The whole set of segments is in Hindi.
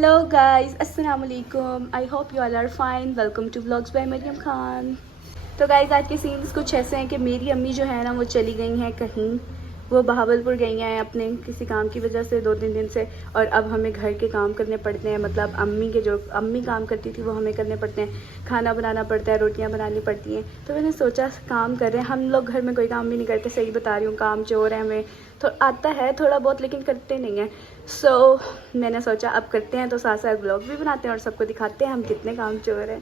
हेलो गाइस, अस्सलाम वालेकुम। I hope you all are fine. Welcome to vlogs by Mariam Khan. तो गाइस आज के सीन्स कुछ ऐसे हैं कि मेरी अम्मी जो है ना वो चली गई हैं कहीं, वो बहावलपुर गई हैं अपने किसी काम की वजह से 2-3 दिन से। और अब हमें घर के काम करने पड़ते हैं, मतलब अम्मी काम करती थी वो हमें करने पड़ते हैं। खाना बनाना पड़ता है, रोटियां बनानी पड़ती हैं। तो मैंने सोचा काम कर रहे हैं हम लोग, घर में कोई काम भी नहीं करते, सही बता रही हूँ, काम चोर है हमें। तो आता है थोड़ा बहुत लेकिन करते नहीं हैं। मैंने सोचा अब करते हैं, तो साथ साथ ब्लॉग भी बनाते हैं और सबको दिखाते हैं हम कितने काम चोर हैं।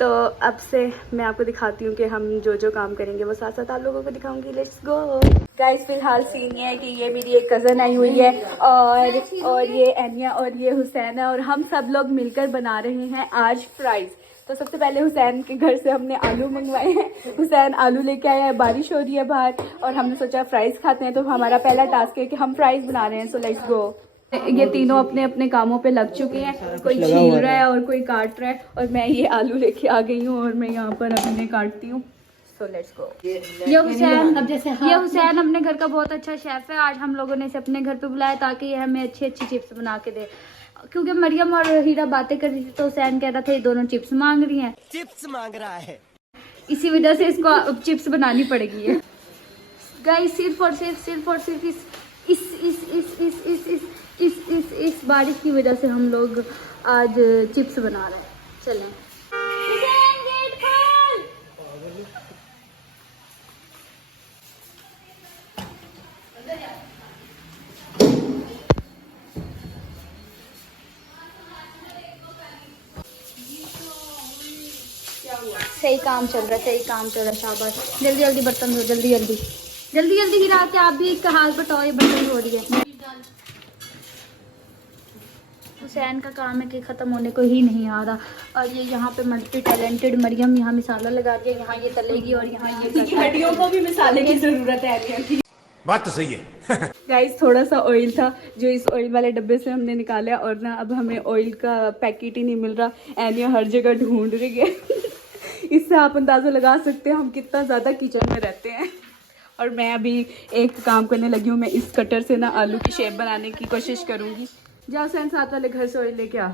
तो अब से मैं आपको दिखाती हूँ कि हम जो जो काम करेंगे वो साथ साथ आप लोगों को दिखाऊंगी। Let's go guys. फिलहाल सीन ये है कि ये मेरी एक कज़न आई हुई है और ये एनिया और ये हुसैन है, और हम सब लोग मिलकर बना रहे हैं आज फ्राइज़। तो सबसे पहले हुसैन के घर से हमने आलू मंगवाए हैं। हुसैन आलू लेके आया है, बारिश हो रही है बाहर और हमने सोचा फ्राइज़ खाते हैं। तो हमारा पहला टास्क है कि हम फ्राइज़ बना रहे हैं। So let's go. ये तीनों अपने अपने कामों पे लग चुके हैं, कोई छील रहा है और कोई काट रहा है, और मैं ये आलू लेके आ गई हूँ और मैं यहाँ पर अपने काटती हूँ। So let's go. ये हुसैन अपने घर का बहुत अच्छा शेफ है। आज हम लोगों ने इसे अपने घर पे बुलाया ताकि ये हमें अच्छी अच्छी चिप्स बना के दे, क्योंकि मरियम और हीरा बातें कर रही थी तो हुसैन कह रहा था ये दोनों चिप्स मांग रही हैं, चिप्स मांग रहा है, इसी वजह से इसको अब चिप्स बनानी पड़ेगी। गाइस सिर्फ और सिर्फ इस बारिश की वजह से हम लोग आज चिप्स बना रहे हैं। चलें। सही काम चल रहा है, शाबाश। जल्दी जल्दी बर्तन धो, जल्दी जल्दी गिरा के आप भी इसका हाल बटाओ, ये बर्तन धो रही है। हुसैन का काम है कि ख़त्म होने को ही नहीं आ रहा। और ये यहाँ पे मल्टी टैलेंटेड मरियम यहाँ मिसाला लगा दिया, यहाँ ये तलेगी और यहाँ ये हड्डियों को भी मिसाले की ज़रूरत है। बात तो सही है। गाइस थोड़ा सा ऑयल था जो इस ऑयल वाले डब्बे से हमने निकाला, और ना अब हमें ऑयल का पैकेट ही नहीं मिल रहा। एनिया हर जगह ढूंढ रही है। इससे आप अंदाज़ा लगा सकते हैं हम कितना ज़्यादा किचन में रहते हैं। और मैं अभी एक काम करने लगी हूँ, मैं इस कटर से ना आलू की शेप बनाने की कोशिश करूँगी। जाओ सैन साथ वाले घर से ऑयल लेके आ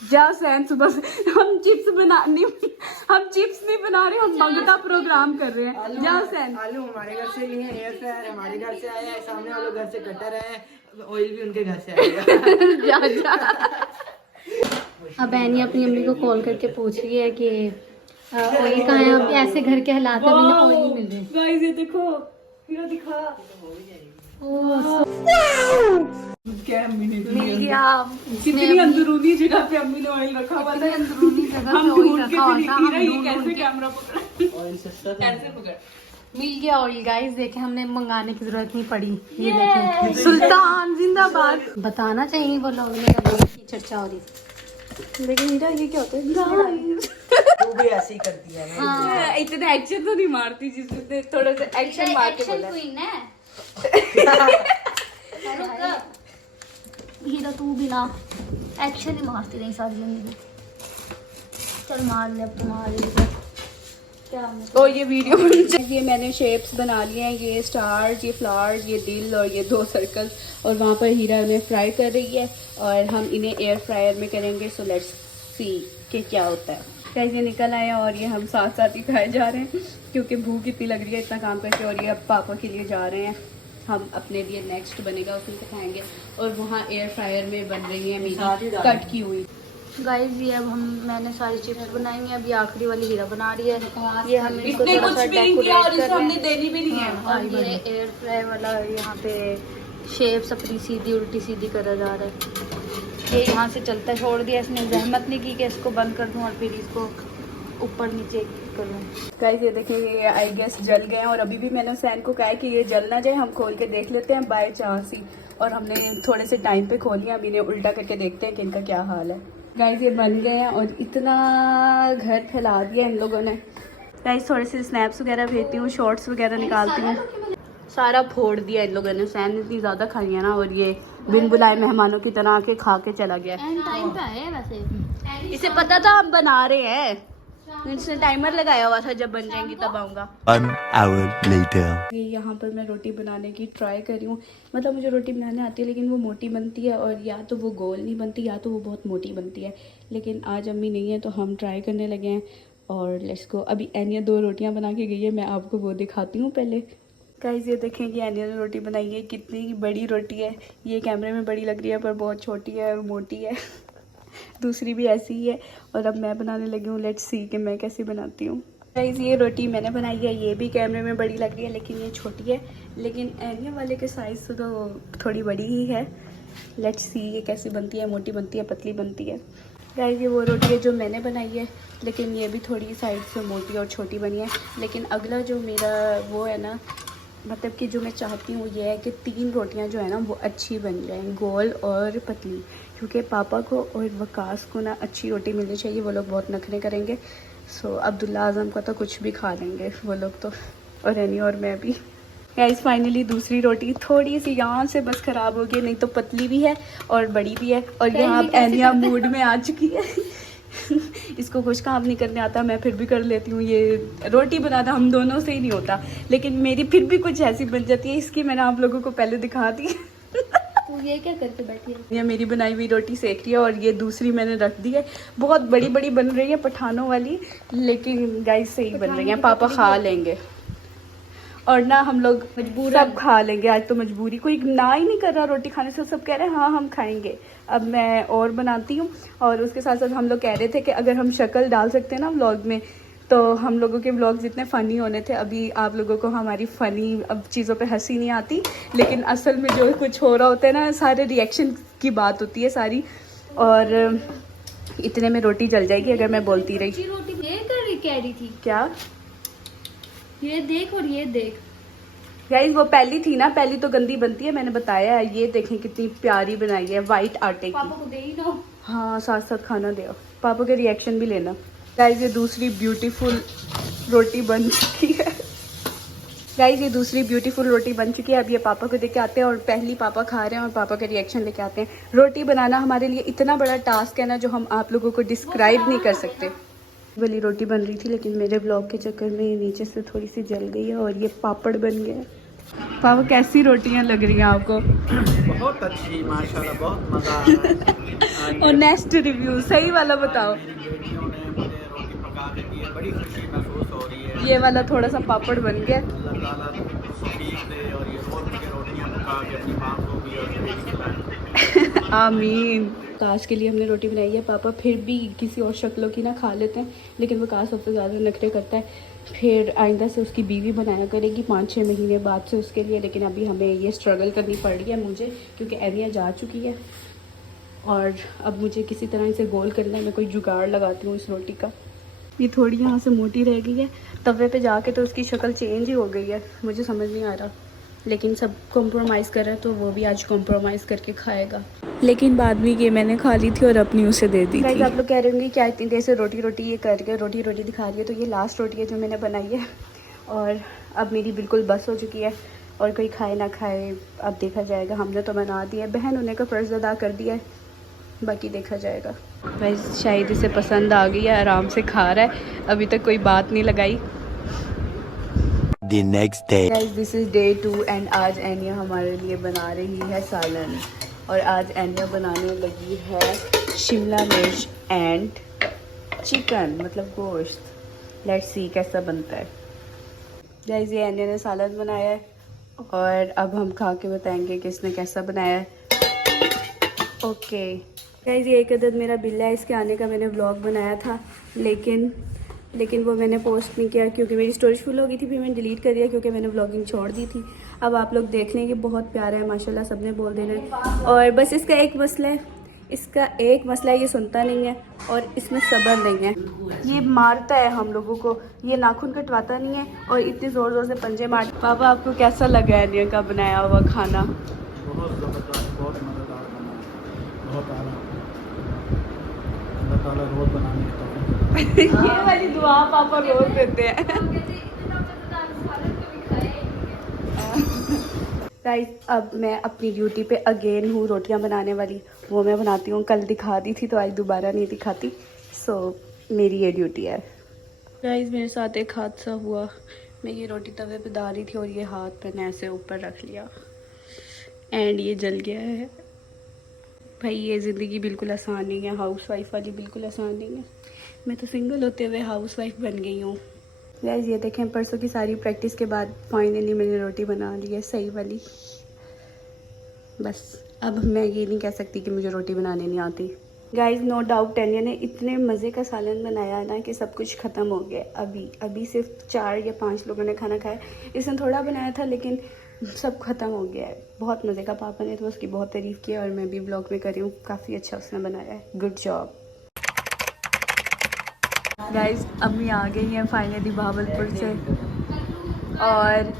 जाओ। सैन सुबह से हम चिप्स नहीं बना रहे, हम मंगता प्रोग्राम कर रहे हैं। जाओ सैन। आलू हमारे घर से नहीं है, एयर फ्रायर हमारे घर से आया है, सामने वालों घर से कटर है, ऑयल भी उनके घर से आएगा। जा। अब एनी अपनी अम्मी को कॉल करके पूछ रही है कि ऑयल कहाँ है। अब ऐसे घर के हालात में बिना ऑयल नहीं मिल रहे। गाइस ये देखो, हीरा दिखा। क्या अम्मी ने मिल गया। कितनी अंदरूनी जगह पे अम्मी ने ऑयल रखा हुआ था। अंदरूनी जगह हम पे ऑयल ढूंढ के रखा हुआ भी था, नहीं, हीरा ये हम कैसे ढूंढ कैमरा पकड़ा? ऑयल सस्ता था, कैसे पकड़? मिल गया ऑयल गाइस। देखें हमने मंगाने की जरूरत नहीं पड़ी। ये देखें, सुल्तान जिंदाबाद। बताना चाहिए वो लोग की चर्चा हो रही। लेकिन हीरा ये क्या होता है? तू भी ऐसे ही करती है ना। हाँ। इतना एक्शन तो नहीं मारती जिसने थोड़ा सा एक्शन मार के बोला। हीरा तू भी ना एक्शन ही मारती रही सारी जिंदगी। चल मार ले, अब तू मार ले। क्या तो ये वीडियो ये मैंने शेप्स बना लिए हैं, ये स्टार्स, ये फ्लावर्स, ये दिल और ये 2 सर्कल, और वहाँ पर हीरा उन्हें फ्राई कर रही है और हम इन्हें एयर फ्रायर में करेंगे। सो लेट्स सी कि क्या होता है। कैसे निकल आए और ये हम साथ साथ ही खाए जा रहे हैं क्योंकि भूख इतनी लग रही है इतना काम करके। और ये अब पापा के लिए जा रहे हैं, हम अपने लिए नेक्स्ट बनेगा उसमें से खाएंगे। और वहाँ एयर फ्रायर में बन रही है मेरी कट की हुई। गाइस ये अब मैंने सारी चिप्स बनाई हैं, अभी आखिरी वाली हीरा बना रही है। ये हम इसको थोड़ा सा डेकोरेट कर रहे हैं, देनी भी नहीं है। और ये एयर फ्रायर वाला यहाँ पे शेप्स अपनी सीधी उल्टी सीधी करा जा रहा है। ये यहाँ से चलता छोड़ दिया इसने, जहमत नहीं की कि इसको बंद कर दूँ और फिर इसको ऊपर नीचे करूँ। गाइस ये देखिए ये आई गेस जल गए हैं, और अभी भी मैंने सैन को कहा है कि ये जल ना जाए, हम खोल के देख लेते हैं बाय चांस ही। और हमने थोड़े से टाइम पे खोली, अभी इन्हें उल्टा करके देखते हैं कि इनका क्या हाल है। गाइस ये बन गए हैं और इतना घर फैला दिया इन लोगों ने। गाइस थोड़े से स्नैप्स वगैरह भेजती हूँ, शॉर्ट्स वगैरह निकालती हूँ। सारा फोड़ दिया इन लोगों ने, सैन ने इतनी ज़्यादा खाई है ना, और ये बिन बुलाए मेहमानों की तरह आके खा के चला गया। टाइम पे आए वैसे, इसे पता था हम बना रहे हैं। इसने टाइमर लगाया हुआ था, जब बन जाएंगी तब आऊँगा। 1 hour later. ये यहाँ पर मैं रोटी बनाने की ट्राई कर रही हूँ। मतलब मुझे रोटी बनाने आती है लेकिन वो मोटी बनती है, और या तो वो गोल नहीं बनती या तो वो बहुत मोटी बनती है। लेकिन आज अम्मी नहीं है तो हम ट्राई करने लगे हैं। और लेट्स गो। अभी एनिया 2 रोटियाँ बना के गई है, मैं आपको वो दिखाती हूँ पहले। गाइस ये देखें कि एनिया ने रोटी बनाई है, कितनी बड़ी रोटी है। ये कैमरे में बड़ी लग रही है पर बहुत छोटी है और मोटी है। दूसरी भी ऐसी ही है। और अब मैं बनाने लगी हूँ, लेट्स सी कि मैं कैसे बनाती हूँ। गाइस ये रोटी मैंने बनाई है, ये भी कैमरे में बड़ी लग रही है लेकिन ये छोटी है। लेकिन एनिया वाले के साइज़ से तो थोड़ी बड़ी ही है। लेट्स सी ये कैसी बनती है, मोटी बनती है, पतली बनती है। गाइस ये वो रोटी है जो मैंने बनाई है, लेकिन ये भी थोड़ी साइड से मोटी और छोटी बनी है। लेकिन अगला जो मेरा वो है ना, मतलब कि जो मैं चाहती हूँ ये है कि 3 रोटियाँ जो है ना वो अच्छी बन जाएं, गोल और पतली। क्योंकि पापा को और वकास को ना अच्छी रोटी मिलनी चाहिए, वो लोग बहुत नखरे करेंगे। सो अब्दुल्ला आज़म का तो कुछ भी खा लेंगे वो लोग तो, और एनी और मैं भी। गाइस फाइनली दूसरी रोटी थोड़ी सी यहाँ से बस ख़राब हो गई, नहीं तो पतली भी है और बड़ी भी है। और यहाँ अब एनिया मूड में आ चुकी है। इसको कुछ काम नहीं करने आता, मैं फिर भी कर लेती हूँ। ये रोटी बनाना हम दोनों से ही नहीं होता, लेकिन मेरी फिर भी कुछ ऐसी बन जाती है। इसकी मैंने आप लोगों को पहले दिखा दी। तो ये क्या करके बैठी है? ये मेरी बनाई हुई रोटी सेक रही है और ये दूसरी मैंने रख दी है। बहुत बड़ी बड़ी बन रही है पठानों वाली, लेकिन गाइस सही बन रही है, पापा खा लेंगे। और ना हम लोग मजबूर सब खा लेंगे, आज तो मजबूरी, कोई ना ही नहीं कर रहा रोटी खाने से, सब कह रहे हैं हाँ हम खाएंगे। अब मैं और बनाती हूँ। और उसके साथ साथ हम लोग कह रहे थे कि अगर हम शक्ल डाल सकते हैं ना व्लॉग में, तो हम लोगों के व्लॉग्स इतने फ़नी होने थे। अभी आप लोगों को हमारी फ़नी अब चीज़ों पे हंसी नहीं आती, लेकिन असल में जो कुछ हो रहा होता है ना, सारे रिएक्शन की बात होती है सारी। और इतने में रोटी जल जाएगी अगर मैं बोलती रही। रोटी ये कह रही थी क्या? ये देख और ये देख। गाइस वो पहली थी ना, पहली तो गंदी बनती है, मैंने बताया है। ये देखें कितनी प्यारी बनाई है, वाइट आटे पापा की। को दे ही दो। हाँ साथ साथ खाना दो, पापा के रिएक्शन भी लेना। गाइस ये दूसरी ब्यूटीफुल रोटी बन चुकी है। गाइस ये दूसरी ब्यूटीफुल रोटी बन चुकी है। अब ये पापा को देके आते हैं और पहली पापा खा रहे हैं और पापा के रिएक्शन लेके आते हैं। रोटी बनाना हमारे लिए इतना बड़ा टास्क है ना, जो हम आप लोगों को डिस्क्राइब नहीं कर सकते। वाली रोटी बन रही थी लेकिन मेरे ब्लॉग के चक्कर में ये नीचे से थोड़ी सी जल गई है और ये पापड़ बन गया है। पापा कैसी रोटियां लग रही हैं आपको? बहुत अच्छी माशाल्लाह, बहुत मजा आ रहा है। और नेक्स्ट रिव्यू सही वाला बताओ। मेरी बेटियों ने मुझे रोटी पका के दी है, बड़ी खुशी महसूस हो रही है। ये वाला थोड़ा सा पापड़ बन गया। अल्लाह ताला तौफीक दे और ये रोज के रोटियां पका के अपनी माँ को भी और बेटी को खिलाएं। आमीन। वकास के लिए हमने रोटी बनाई है। पापा फिर भी किसी और शक्लों की ना खा लेते हैं, लेकिन वकास सबसे ज़्यादा नखरे करता है। फिर आइंदा से उसकी बीवी बनाया करेगी 5-6 महीने बाद से उसके लिए। लेकिन अभी हमें ये स्ट्रगल करनी पड़ रही है मुझे, क्योंकि एनिया जा चुकी है और अब मुझे किसी तरह इसे गोल करना है। मैं कोई जुगाड़ लगाती हूँ इस रोटी का। ये थोड़ी यहाँ से मोटी रह गई है, तवे पे जाके तो उसकी शक्ल चेंज ही हो गई है, मुझे समझ नहीं आ रहा। लेकिन सब कॉम्प्रोमाइज़ कर रहा है तो वो भी आज कॉम्प्रोमाइज़ करके खाएगा। लेकिन बाद में ये मैंने खा ली थी और अपनी उसे दे दी थी। आप लोग कह रहे होंगे क्या इतनी देर से रोटी रोटी ये करके रोटी रोटी दिखा रही है, तो ये लास्ट रोटी है जो मैंने बनाई है और अब मेरी बिल्कुल बस हो चुकी है। और कोई खाए ना खाए अब देखा जाएगा। हमने तो बना दी है, बहन होने का फ़र्ज़ अदा कर दिया है, बाकी देखा जाएगा। वैसे शायद इसे पसंद आ गई है, आराम से खा रहा है, अभी तक कोई बात नहीं लगाई। The next day. Guys this is day 2 and आज एनिया हमारे लिए बना रही है सालन। और आज एनिया बनाने लगी है शिमला मिर्च एंड चिकन, मतलब गोश्त। लेट्स सी कैसा बनता है। गाइस ये एनिया ने सालन बनाया है और अब हम खा के बताएंगे कि इसने कैसा बनाया है। ओके गाइस ये एक अदद मेरा बिल्ला है, इसके आने का मैंने व्लॉग बनाया था, लेकिन वो मैंने पोस्ट नहीं किया क्योंकि मेरी स्टोरेज फुल हो गई थी। फिर मैंने डिलीट कर दिया क्योंकि मैंने व्लॉगिंग छोड़ दी थी। अब आप लोग देख लेंगे, बहुत प्यारा है माशाल्लाह, सबने बोल देना है। और बस इसका एक मसला है, ये सुनता नहीं है और इसमें सब्र नहीं है। ये मारता है हम लोगों को, ये नाखून कटवाता नहीं है और इतने ज़ोर ज़ोर से पंजे मारता। पापा आपको कैसा लगा है एनिया का बनाया हुआ खाना? बहुत ज़बरदस्त, बहुत मज़ेदार बना है, बहुत आला। अल्लाह ताला रोज़ बनाने की तौफीक दे। ये वाली दुआ पापा रोज देते हैं। गाइस अब मैं अपनी ड्यूटी पे अगेन हूँ, रोटियां बनाने वाली। वो मैं बनाती हूँ, कल दिखा दी थी तो आज दोबारा नहीं दिखाती। सो मेरी ये ड्यूटी है। गाइस मेरे साथ एक हादसा हुआ। मैं ये रोटी तवे पे डाल रही थी और ये हाथ मैंने ऐसे ऊपर रख लिया एंड ये जल गया है। भाई ये ज़िंदगी बिल्कुल आसान नहीं है, हाउसवाइफ वाली बिल्कुल आसान नहीं है। मैं तो सिंगल होते हुए हाउसवाइफ बन गई हूँ। गाइस ये देखें, परसों की सारी प्रैक्टिस के बाद फाइनली मैंने रोटी बना ली है सही वाली। बस अब मैं ये नहीं कह सकती कि मुझे रोटी बनाने नहीं आती। गाइस नो डाउट टैनिया ने इतने मज़े का सालन बनाया है ना कि सब कुछ ख़त्म हो गया। अभी सिर्फ 4 या 5 लोगों ने खाना खाया। इसने थोड़ा बनाया था लेकिन सब ख़त्म हो गया है। बहुत मज़े का, पापा ने तो उसकी बहुत तारीफ़ की और मैं भी ब्लॉग में कर रही हूँ। काफ़ी अच्छा उसने बनाया है, गुड जॉब। गाइस अम्मी आ गई हैं फाइनली भावलपुर से और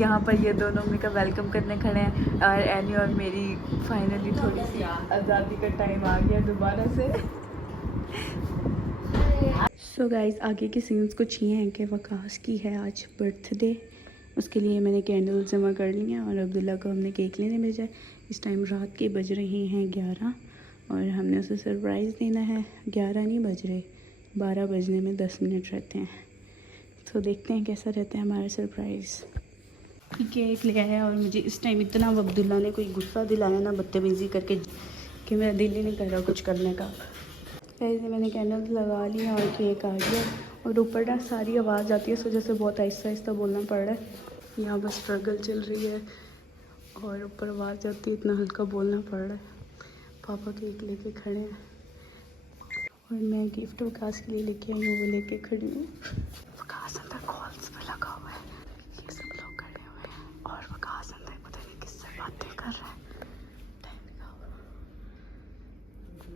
यहाँ पर ये दोनों अम्मी का वेलकम करने खड़े हैं। और एनी और मेरी फाइनली थोड़ी सी आज़ादी का टाइम आ गया दोबारा से। सो गाइस आगे के सीन्स कुछ ये हैं कि वकास की है आज बर्थडे। उसके लिए मैंने कैंडल्स जमा कर ली हैं और अब्दुल्ला को हमने केक लेने भेजा है। इस टाइम रात के बज रहे हैं 11 और हमने उसे सरप्राइज़ देना है। 11 नहीं बज रहे, 12 बजने में 10 मिनट रहते हैं। तो देखते हैं कैसा रहता है हमारा सरप्राइज़। केक ले आया और मुझे इस टाइम इतना अब्दुल्ला ने कोई गुस्सा दिलाया ना बदतमीज़ी करके कि मेरा दिल ही नहीं कर रहा कुछ करने का। ऐसे मैंने कैंडल्स लगा लिया और केक आ गया और ऊपर ना सारी आवाज़ आती है, इस वजह से बहुत आहिस्ता आहिस्ता बोलना पड़ रहा है। यहाँ बस स्ट्रगल चल रही है और ऊपर आवाज़ आती है, इतना हल्का बोलना पड़ रहा है। पापा केक लेके खड़े हैं और मैं गिफ्ट वकास के लिए लेके आई हूँ, वो लेके खड़ी हूँ। वकास अंदर कॉल्स पे लगा हुआ है, ये सब लोग खड़े हुए हैं और वकास अंदर पता नहीं किससे बातें कर रहा है।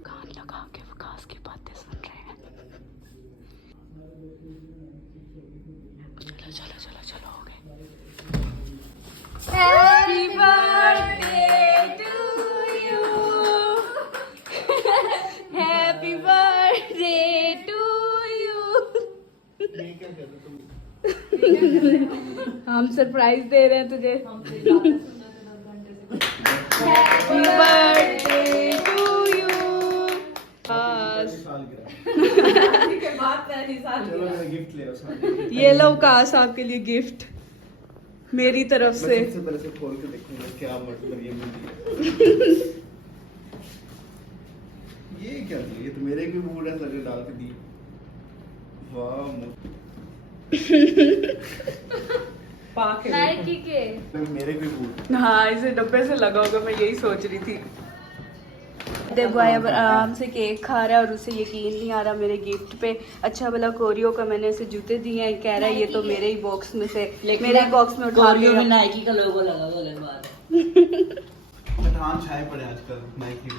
कान लगा के वकास की बातें सुन रहे हैं। चलो चलो चलो चलो हो गए। Happy birthday to you, happy birthday to you. हम सरप्राइज दे रहे हैं तुझे। Happy birthday to you. ये लो काश आपके लिए गिफ्ट मेरी तरफ से। सबसे पहले से खोल के देखूंगा क्या मतलब ये मिली। ये क्या दिया? ये तो मेरे भी मूड है, सर डाल के दी। वाह नाइकी के मेरे भी मूड। हाँ इसे डब्बे से लगा होगा, मैं यही सोच रही थी। देखो अब आराम से केक खा रहा है और उसे यकीन नहीं आ रहा मेरे गिफ्ट पे। अच्छा भला कोरियो का मैंने इसे जूते दिए हैं, कह रहा है ये तो मेरे ही बॉक्स में से, मेरे ही बॉक्स में उठा के। नाइकी का लोगो लगा हुआ पठान छाए पड़े आजकल नाइकी।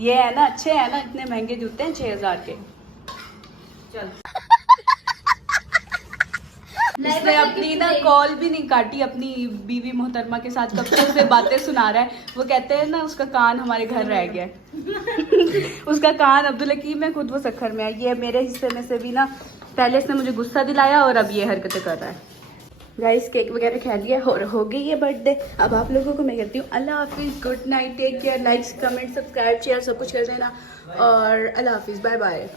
ये है ना, अच्छे है ना, इतने महंगे जूते हैं 6000 के। चल इसने अपनी ना कॉल भी नहीं काटी अपनी बीवी मोहतरमा के साथ, कब तक से बातें सुना रहा है। वो कहते हैं ना उसका कान हमारे घर रह गया है। उसका कान अब्दुल हकीम है, खुद वो सखर में है। ये मेरे हिस्से में से भी ना पहले इसने मुझे गुस्सा दिलाया और अब ये हरकतें कर रहा है। गाइस केक वगैरह खा लिया और हो गई है बर्थडे। अब आप लोगों को मैं कहती हूँ अल्लाह हाफिज़, good night, take care, like comment subscribe share सब कुछ कर देना और अल्लाह हाफिज़, बाय बाय।